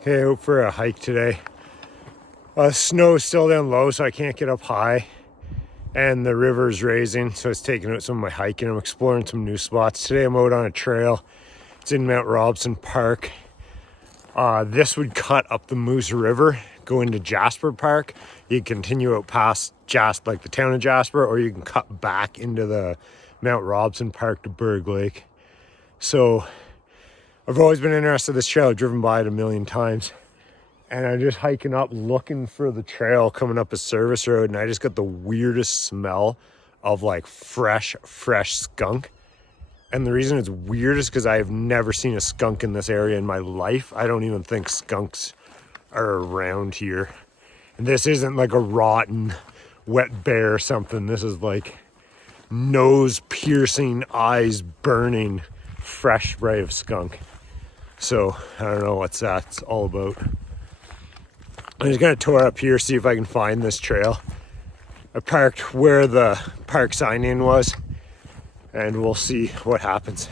Okay, out for a hike today. Snow is still down low, so I can't get up high. And the river's raising, so it's taking out some of my hiking. I'm exploring some new spots. Today I'm out on a trail. It's in Mount Robson Park. This would cut up the Moose River, go into Jasper Park. You can continue out past the town of Jasper, or you can cut back into the Mount Robson Park to Berg Lake. So I've always been interested in this trail. I've driven by it a million times. And I'm just hiking up looking for the trail coming up a service road. And I just got the weirdest smell of like fresh skunk. And the reason it's weird is because I have never seen a skunk in this area in my life. I don't even think skunks are around here. And this isn't like a rotten wet bear or something. This is like nose piercing, eyes burning, fresh spray of skunk. So I don't know what that's all about. I'm just gonna tour up here, see if I can find this trail. I parked where the park sign-in was, and we'll see what happens.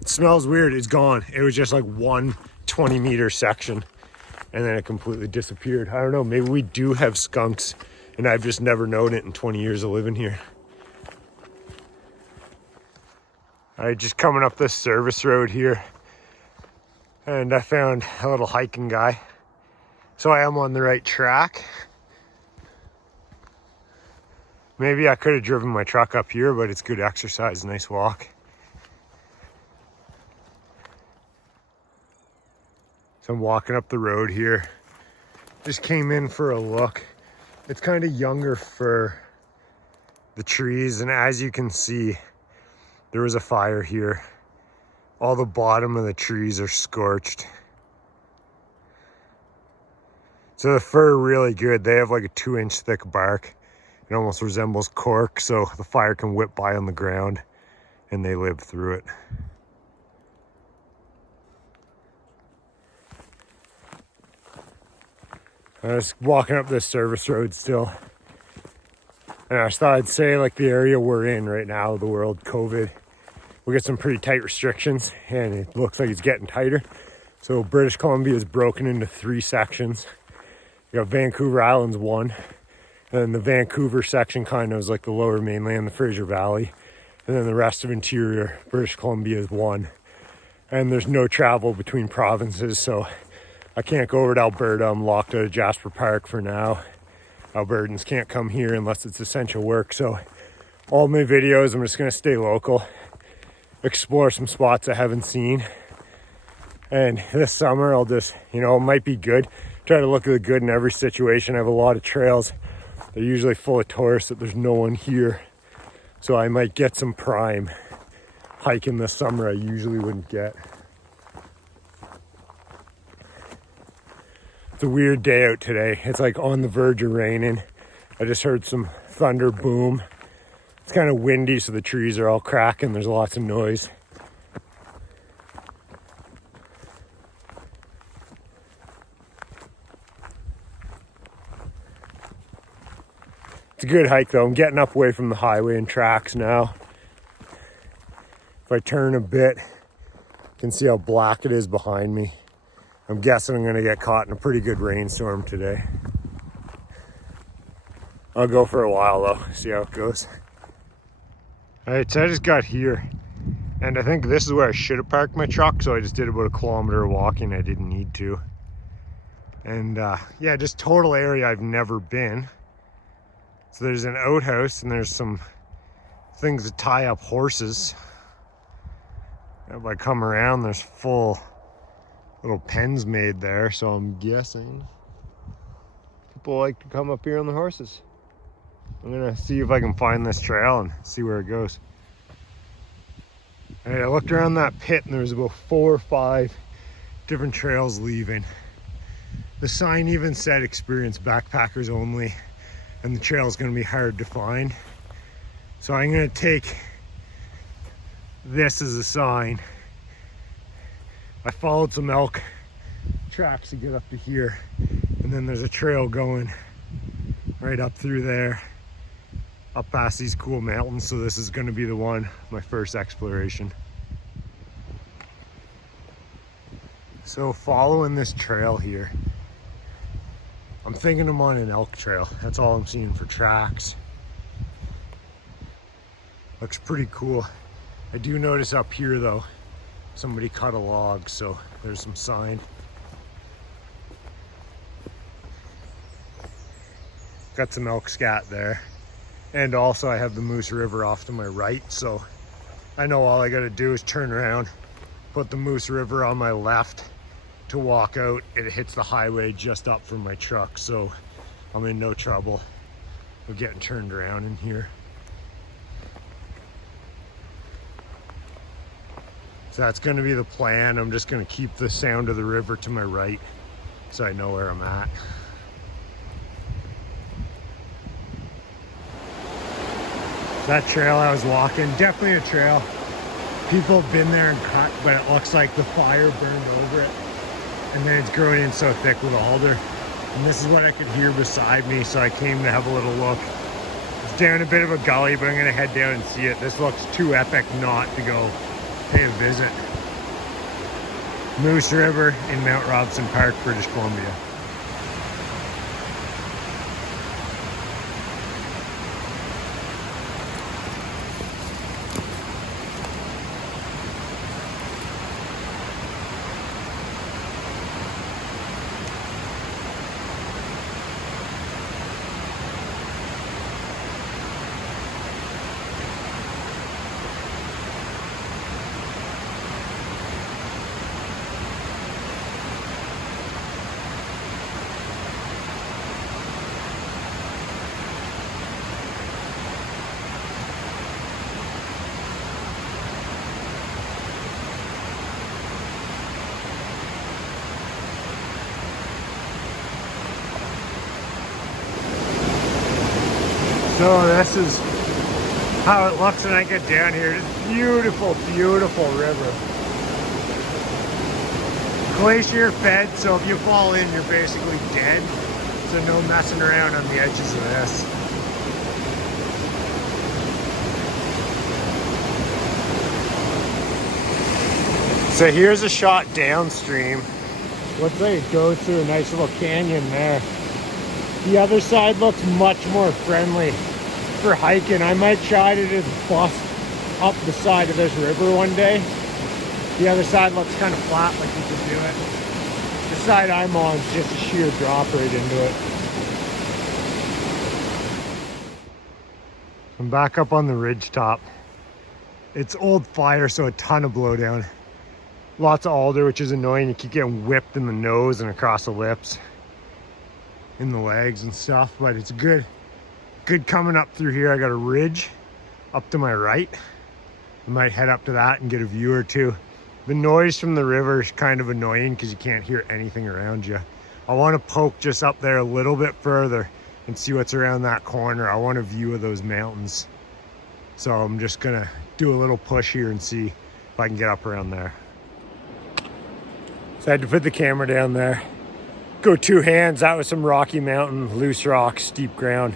It smells weird. It's gone. It was just like one 20-meter section, and then it completely disappeared. I don't know, maybe we do have skunks, and I've just never known it in 20 years of living here. All right, just coming up this service road here, and I found a little hiking guy. So I am on the right track. Maybe I could have driven my truck up here, but it's good exercise, nice walk. So I'm walking up the road here. Just came in for a look. It's kind of younger for the trees, and as you can see, there was a fire here. All the bottom of the trees are scorched. So the fir really good. They have like a 2-inch thick bark. It almost resembles cork, so the fire can whip by on the ground and they live through it. I was walking up this service road still. And I just thought I'd say, like, the area we're in right now, the world, COVID, we get some pretty tight restrictions, and it looks like it's getting tighter. So British Columbia is broken into 3 sections. You got Vancouver Island's one, and then the Vancouver section kind of is like the lower mainland, the Fraser Valley, and then the rest of interior British Columbia is one. And there's no travel between provinces, so I can't go over to Alberta. I'm locked out of Jasper Park for now. Albertans can't come here unless it's essential work. So all my videos, I'm just gonna stay local, explore some spots I haven't seen. And this summer I'll just, it might be good. Try to look at the good in every situation. I have a lot of trails. They're usually full of tourists that there's no one here. So I might get some prime hiking this summer I usually wouldn't get. It's a weird day out today. It's like on the verge of raining. I just heard some thunder boom. It's kind of windy, so the trees are all cracking. There's lots of noise. It's a good hike though. I'm getting up away from the highway and tracks now. If I turn a bit, you can see how black it is behind me. I'm guessing I'm going to get caught in a pretty good rainstorm today. I'll go for a while though, see how it goes. Alright, so I just got here, and I think this is where I should have parked my truck, so I just did about 1 kilometer of walking. I didn't need to. And yeah, just total area I've never been. So there's an outhouse, and there's some things to tie up horses. If I come around, there's full little pens made there, so I'm guessing people like to come up here on the horses. I'm gonna see if I can find this trail and see where it goes. All right, I looked around that pit and there was about 4 or 5 different trails leaving. The sign even said experienced backpackers only, and the trail is gonna be hard to find. So I'm gonna take this as a sign. I followed some elk tracks to get up to here, and then there's a trail going right up through there, up past these cool mountains. So this is going to be the one, my first exploration. So following this trail here, I'm thinking I'm on an elk trail. That's all I'm seeing for tracks. Looks pretty cool. I do notice up here though, somebody cut a log, so there's some sign. Got some elk scat there. And also I have the Moose River off to my right, so I know all I gotta do is turn around, put the Moose River on my left to walk out. It hits the highway just up from my truck, so I'm in no trouble with getting turned around in here. So that's gonna be the plan. I'm just gonna keep the sound of the river to my right so I know where I'm at. That trail I was walking, definitely a trail. People have been there and cut, but it looks like the fire burned over it. And then it's growing in so thick with alder. And this is what I could hear beside me, so I came to have a little look. It's down a bit of a gully, but I'm gonna head down and see it. This looks too epic not to go pay a visit. Moose River in Mount Robson Park, British Columbia. So this is how it looks when I get down here. It's beautiful, beautiful river. Glacier fed, so if you fall in, you're basically dead. So no messing around on the edges of this. So here's a shot downstream. Looks like it goes through a nice little canyon there. The other side looks much more friendly for hiking. I might try to just bust up the side of this river one day. The other side looks kind of flat, like you could do it. The side I'm on is just a sheer drop right into it. I'm back up on the ridge top. It's old fire, so a ton of blowdown. Lots of alder, which is annoying. You keep getting whipped in the nose and across the lips, in the legs and stuff, but it's good coming up through here. I got a ridge up to my right. I might head up to that and get a view or two. The noise from the river is kind of annoying because you can't hear anything around you. I want to poke just up there a little bit further and see what's around that corner. I want a view of those mountains, so I'm just gonna do a little push here and see if I can get up around there. So I had to put the camera down there. Go two hands. That was some Rocky Mountain, loose rocks, steep ground.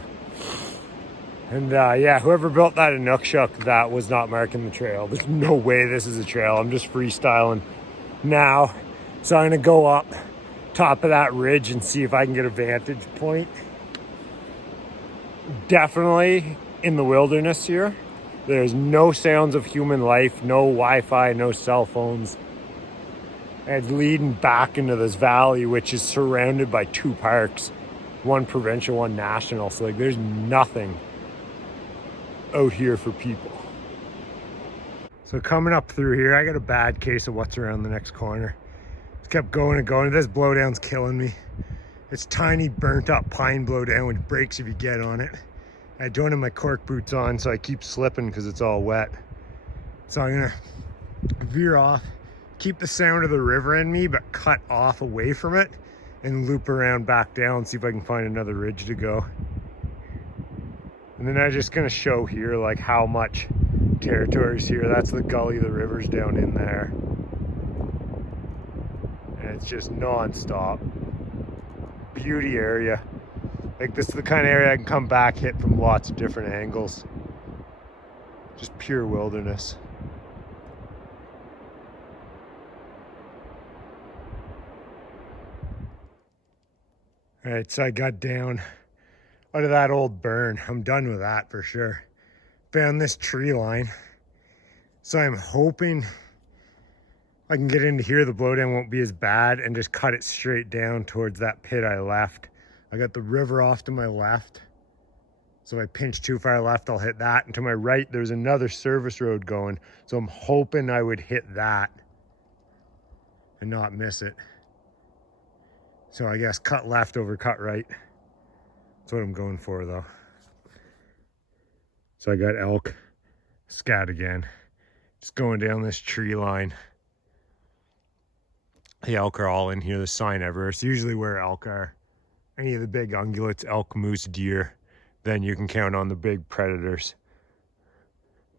And yeah, whoever built that Inukshuk, that was not marking the trail. There's no way this is a trail. I'm just freestyling now. So I'm gonna go up top of that ridge and see if I can get a vantage point. Definitely in the wilderness here. There's no sounds of human life, no Wi-Fi, no cell phones. And it's leading back into this valley, which is surrounded by two parks, one provincial, one national. So like, there's nothing out here for people. So coming up through here, I got a bad case of what's around the next corner. It's kept going and going. This blowdown's killing me. It's tiny, burnt up pine blowdown, which breaks if you get on it. I don't have my cork boots on, so I keep slipping because it's all wet. So I'm gonna veer off, keep the sound of the river in me, but cut off away from it and loop around back down, see if I can find another ridge to go. And then I'm just gonna show here like how much territory is here. That's the gully, the river's down in there. And it's just non-stop. Beauty area. Like, this is the kind of area I can come back, hit from lots of different angles. Just pure wilderness. All right, so I got down out of that old burn. I'm done with that for sure. Found this tree line. So I'm hoping I can get into here. The blowdown won't be as bad and just cut it straight down towards that pit I left. I got the river off to my left. So if I pinch too far left, I'll hit that. And to my right, there's another service road going. So I'm hoping I would hit that and not miss it. So I guess cut left over cut right. That's what I'm going for though. So I got elk, scat again. Just going down this tree line. The elk are all in here, the sign everywhere. It's usually where elk are. Any of the big ungulates, elk, moose, deer, then you can count on the big predators.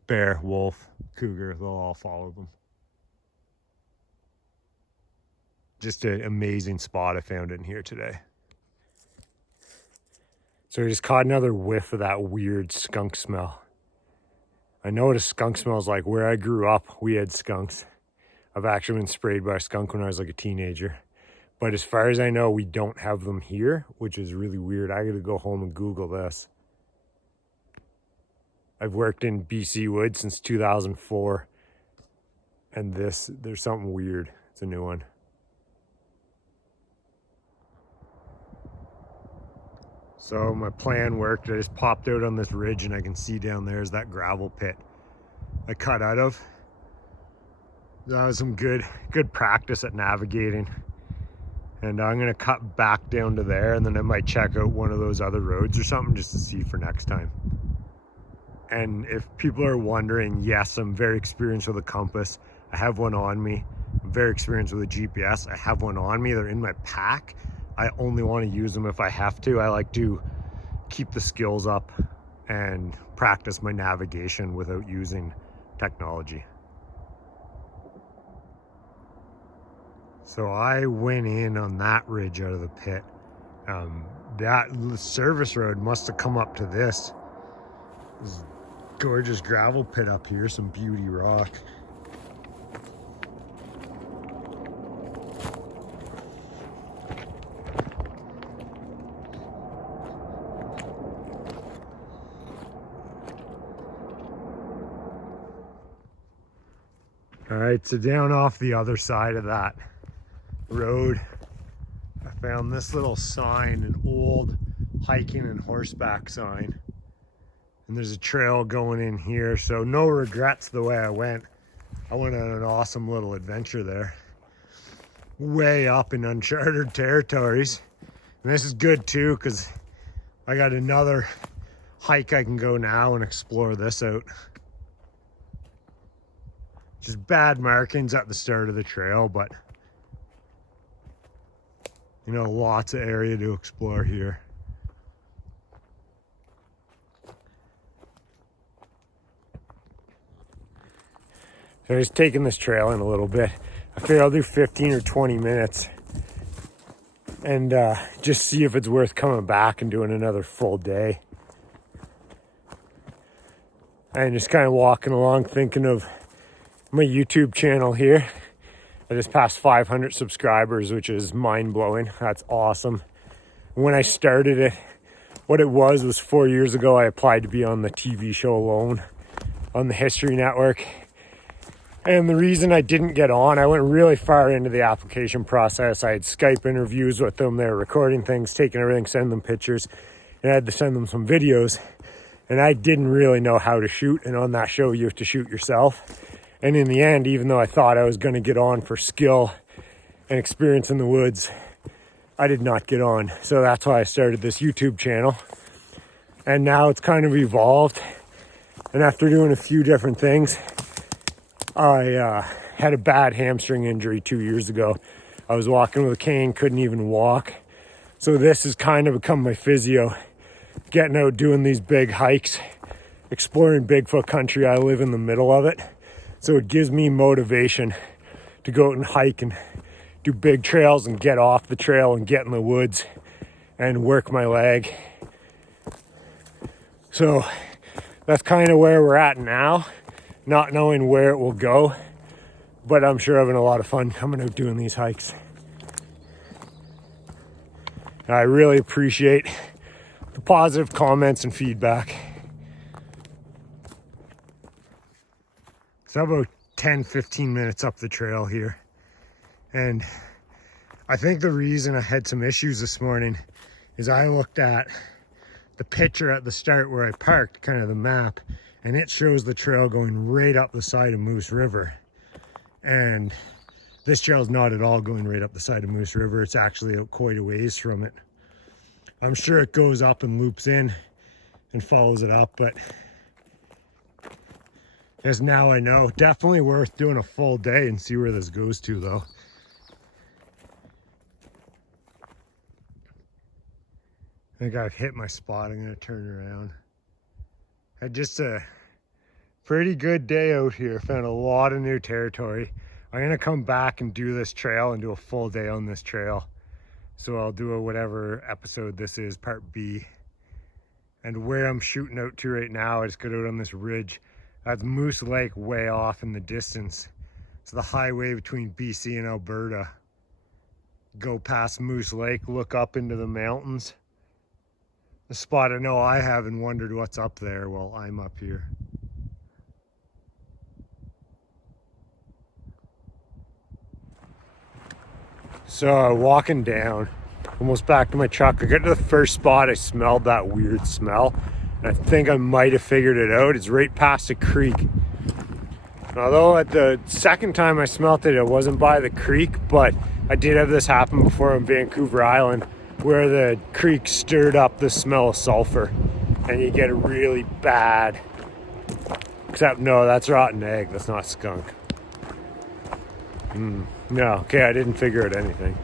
Bear, wolf, cougar, they'll all follow them. Just an amazing spot I found in here today. So I just caught another whiff of that weird skunk smell. I know what a skunk smells like. Where I grew up, we had skunks. I've actually been sprayed by a skunk when I was like a teenager. But as far as I know, we don't have them here, which is really weird. I gotta go home and Google this. I've worked in BC woods since 2004. And there's something weird. It's a new one. So my plan worked. I just popped out on this ridge and I can see down there is that gravel pit I cut out of. That was some good practice at navigating. And I'm gonna cut back down to there and then I might check out one of those other roads or something just to see for next time. And if people are wondering, yes, I'm very experienced with a compass. I have one on me. I'm very experienced with a GPS. I have one on me. They're in my pack. I only want to use them if I have to. I like to keep the skills up and practice my navigation without using technology. So I went in on that ridge out of the pit. That service road must have come up to this. This gorgeous gravel pit up here, some beauty rock. All right, so down off the other side of that road, I found this little sign, an old hiking and horseback sign. And there's a trail going in here, so no regrets the way I went. I went on an awesome little adventure there. Way up in uncharted territories. And this is good too, because I got another hike I can go now and explore this out. Just bad markings at the start of the trail, but you know, lots of area to explore here. So I'm just taking this trail in a little bit. I figure I'll do 15 or 20 minutes and just see if it's worth coming back and doing another full day. And just kind of walking along thinking of my YouTube channel here. I just passed 500 subscribers, which is mind-blowing. That's awesome. When I started it, what it was 4 years ago, I applied to be on the TV show Alone on the History Network. And the reason I didn't get on, I went really far into the application process. I had Skype interviews with them. They were recording things, taking everything, sending them pictures. And I had to send them some videos. And I didn't really know how to shoot. And on that show, you have to shoot yourself. And in the end, even though I thought I was going to get on for skill and experience in the woods, I did not get on. So that's why I started this YouTube channel. And now it's kind of evolved. And after doing a few different things, I had a bad hamstring injury 2 years ago. I was walking with a cane, couldn't even walk. So this has kind of become my physio. Getting out, doing these big hikes, exploring Bigfoot Country. I live in the middle of it. So it gives me motivation to go out and hike and do big trails and get off the trail and get in the woods and work my leg. So that's kind of where we're at now, not knowing where it will go, but I'm sure having a lot of fun coming out doing these hikes. I really appreciate the positive comments and feedback. So about 10-15 minutes up the trail here, and I think the reason I had some issues this morning is I looked at the picture at the start where I parked, kind of the map, and it shows the trail going right up the side of Moose River. And this trail is not at all going right up the side of Moose River. It's actually out quite a ways from it. I'm sure it goes up and loops in and follows it up, but as now I know, definitely worth doing a full day and see where this goes to though. I think I've hit my spot. I'm gonna turn around. Had just a pretty good day out here. Found a lot of new territory. I'm gonna come back and do this trail and do a full day on this trail. So I'll do a whatever episode this is, part B. And where I'm shooting out to right now, I just got out on this ridge. That's Moose Lake way off in the distance. It's the highway between BC and Alberta. Go past Moose Lake, look up into the mountains. A spot I know I haven't wondered what's up there while I'm up here. So walking down, almost back to my truck, I got to the first spot, I smelled that weird smell. And I think I might have figured it out. It's right past a creek. Although at the second time I smelt it, it wasn't by the creek, but I did have this happen before on Vancouver Island, where the creek stirred up the smell of sulfur and you get a really bad, except no, that's rotten egg, that's not skunk. No, okay, I didn't figure out anything.